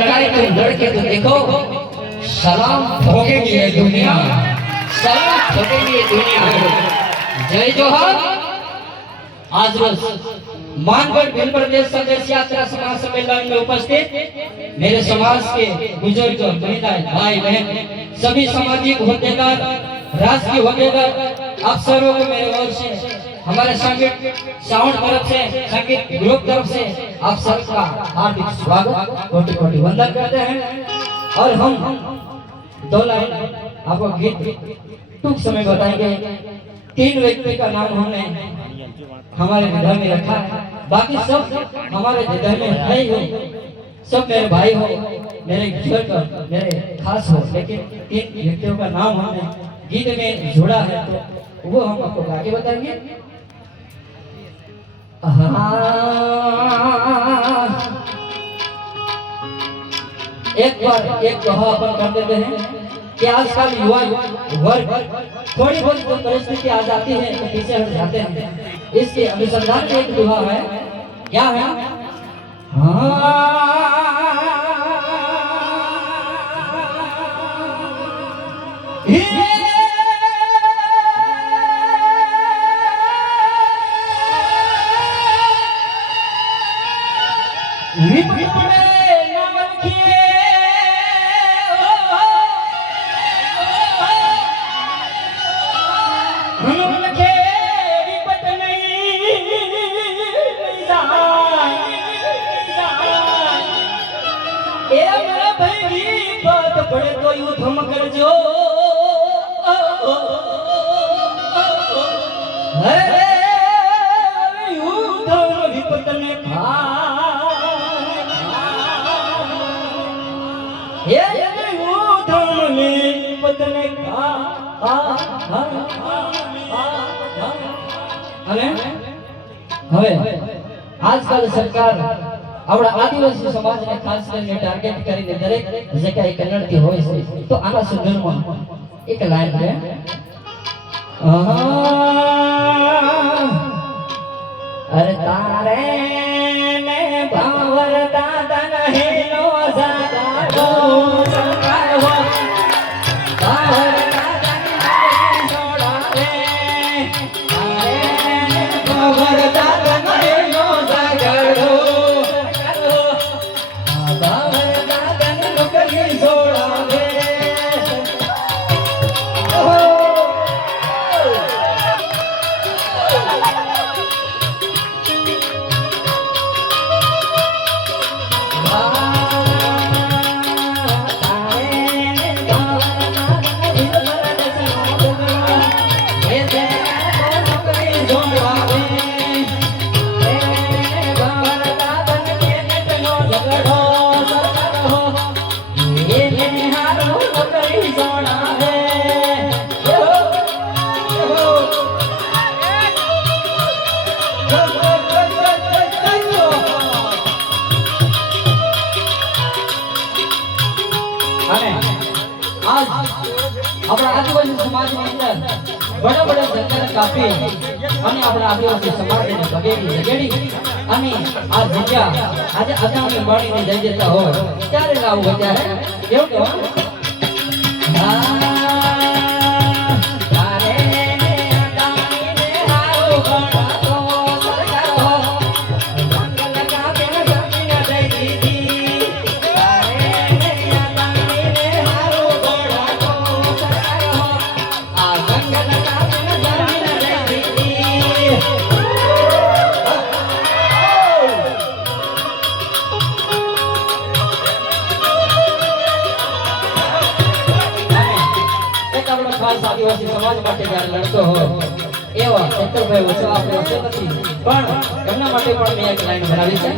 लड़काए तुम लड़के तो देखो सलाम ठोकेगी ये दुनिया, सलाम ठोकेगी ये दुनिया। जय जोहर। आज रोज मानगढ़ भिल प्रदेश संघर्ष यात्रा समाज सम्मेलन में उपस्थित मेरे समाज के बुजुर्ग महिलाएं भाई बहन सभी सामाजिक होद्देदार राजकीय होद्देदार अफसरों को मेरे ओर से हमारे संगीत साउंड तरफ से संगीत ग्रुप तरफ से आप सबका हार्दिक स्वागत कोटि कोटि वंदन करते हैं। और हम दो लाइन आपको गीत टूंक समय बताएंगे। 3 व्यक्ति का नाम हमने हमारे हृदय में रखा है, बाकी सब हमारे हृदय में है ही, सब मेरे भाई हो, मेरे बुजुर्ग, मेरे खास हो, लेकिन 3 व्यक्तियों का नाम हमने गीत में जोड़ा है तो वो हम आपको आगे बताएंगे। एक बार एक दोहा अपन कर देते हैं कि आजकल युवा वर्ग थोड़ी बहुत जो परिस्थिति आ जाती है तो पीछे हट जाते हैं। इसके अनुसंधान में एक दोहा है, क्या है? बड़े तो यूं थम कर जो यूं थम विपत में खा यूं थम विपत में खा। હવે આજકાલ સરકાર આપણા આદિવાસી સમાજને ખાસ કરીને ટાર્ગેટ કરીને દરેક જગ્યાએ કન્નડતી હોય છે તો આના સંદર્ભમાં એક લાઈન છે, અરે તારે ને ભાવર દાદા હેલો જાગો સરકાર હો ભાવર દાદા છોડાવે તારે ને ભાવર દાદા હેલો જાગો अपना आदिवासी समाज में अंदर बड़ा बड़ा जंगल कापी અને આપણા આદિવાસી સમાજને બગેડી જગેડી અને આ જગ્યા આજે અજાણી બાળીને જઈ જતા હોય ત્યારે લાવું ત્યારે કેવું કહેવાય आदिवासी समाज માટે જ્યારે લડતો હોય એવા ચંદ્રભાઈ વચ્ચે આપણે વચ્ચે નથી પણ એમના માટે પણ મેં એક લાઈન બનાવી છે।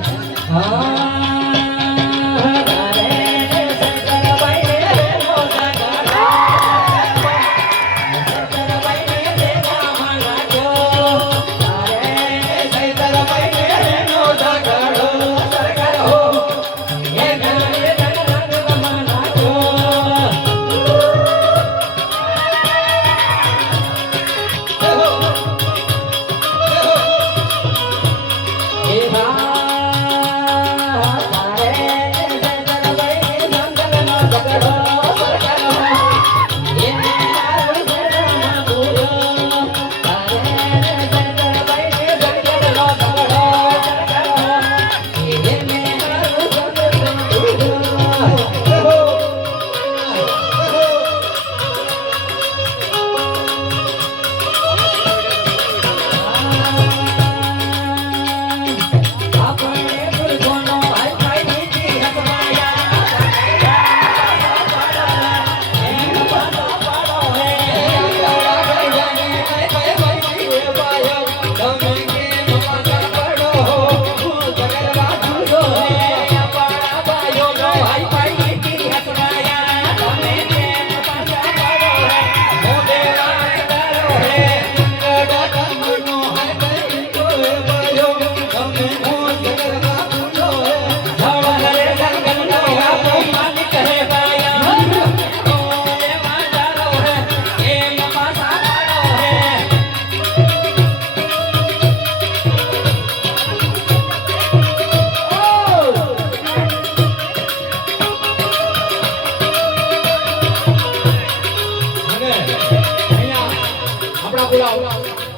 બોલાવો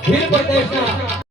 વીર પ્રદેશના